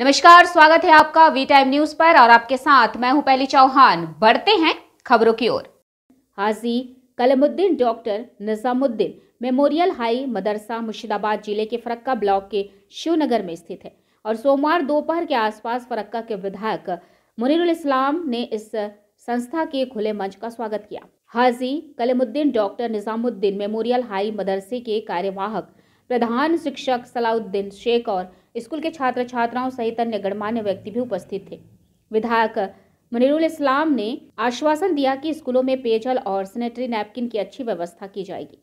नमस्कार, स्वागत है आपका वी टाइम न्यूज पर और आपके साथ मैं हूं पहली चौहान। बढ़ते हैं खबरों की ओर। हाजी कलमुद्दीन डॉक्टर निजामुद्दीन मेमोरियल हाई मदरसा मुर्शिदाबाद जिले के फरक्का ब्लॉक के शिवनगर में स्थित है और सोमवार दोपहर के आसपास फरक्का के विधायक मुनीरुल इस्लाम ने इस संस्था के खुले मंच का स्वागत किया। हाजी कलमुद्दीन डॉक्टर निजामुद्दीन मेमोरियल हाई मदरसे के कार्यवाहक प्रधान शिक्षक सलाउद्दीन शेख और स्कूल के छात्र छात्राओं सहित अन्य गणमान्य व्यक्ति भी उपस्थित थे। विधायक मुनीरुल इस्लाम ने आश्वासन दिया कि स्कूलों में पेयजल और सैनिटरी नैपकिन की अच्छी व्यवस्था की जाएगी।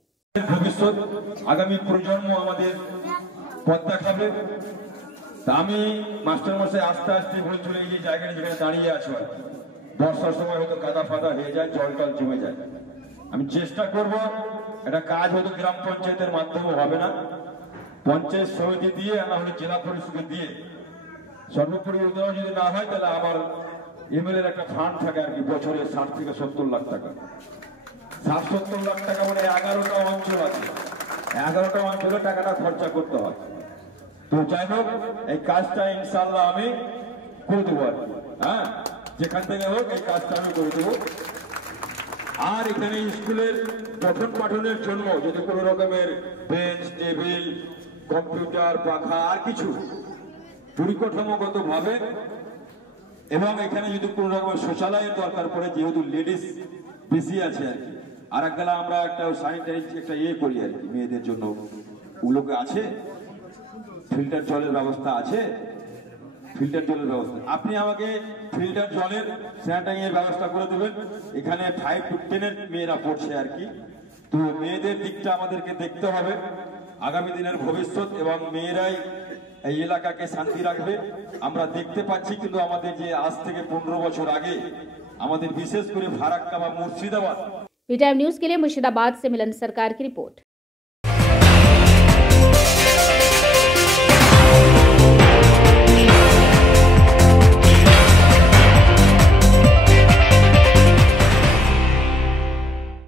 आगामी प्रजन्म আমাদের পথ দেখাবে। আমি মাস্টারমশাই আস্তে আস্তে বলে চলে এই জায়গায় যেখানে দাঁড়িয়ে আছি, বর্ষার সময় হয়তো কাদা ফাদা হয়ে যায়, জল টল জমে যায়। আমি চেষ্টা করব, এটা কাজ হয়তো গ্রাম পঞ্চায়েতের মাধ্যমে হবে না, পঞ্চায়েত সমিতি দিয়ে না হলে জেলা পরিষদ দিয়ে সর্বোপরি উদ্যোগ যদি না হয় তাহলে আমার এমএলএর একটা ফান্ড থাকে আর কি, বছরে 60 থেকে 70 লাখ টাকা। 60-70 লাখ টাকা মানে 11টা অঞ্চল আছে, 11টা অঞ্চলে টাকাটা খরচা করতে হয়। তো যাই হোক, এই কাজটা ইনশাআল্লাহ আমি করে দেবো আর কি। হ্যাঁ, যেখান থেকে হোক এই কাজটা আমি করে দেবো। আর এখানে স্কুলের পঠন পাঠনের জন্য যদি কোনো রকমের বেঞ্চ টেবিল কম্পিউটার পাখা আর কিছু পরিকাঠামোগত ভাবে এবং এখানে যদি কোনো রকমের শৌচালয়ের দরকার পড়ে, যেহেতু লেডিস বেশি আছে আর কি, আর এক বেলা আমরা একটা স্যানিটাইজ একটা করি আর কি মেয়েদের জন্য, ওগুলোকে আছে ফিল্টার জলের ব্যবস্থা আছে, ফিল্টার জলের ব্যবস্থা আপনি আমাকে ফিল্টার জলের স্যানিটাইজের ব্যবস্থা করে দেবেন। এখানে 5 to 10 মেয়েরা পড়ছে আর কি, তো মেয়েদের দিকটা আমাদেরকে দেখতে হবে। আগামী দিনের ভবিষ্যৎ এবং মেয়েরাই এই এলাকাকে শান্তি রাখবে আমরা দেখতে পাচ্ছি। কিন্তু আমাদের যে আজ থেকে 15 বছর আগে আমাদের বিশেষ করে ফারাক্কা বা মুর্শিদাবাদ। वी टाइम न्यूज के लिए मुर्शिदाबाद से मिलन सरकार की रिपोर्ट।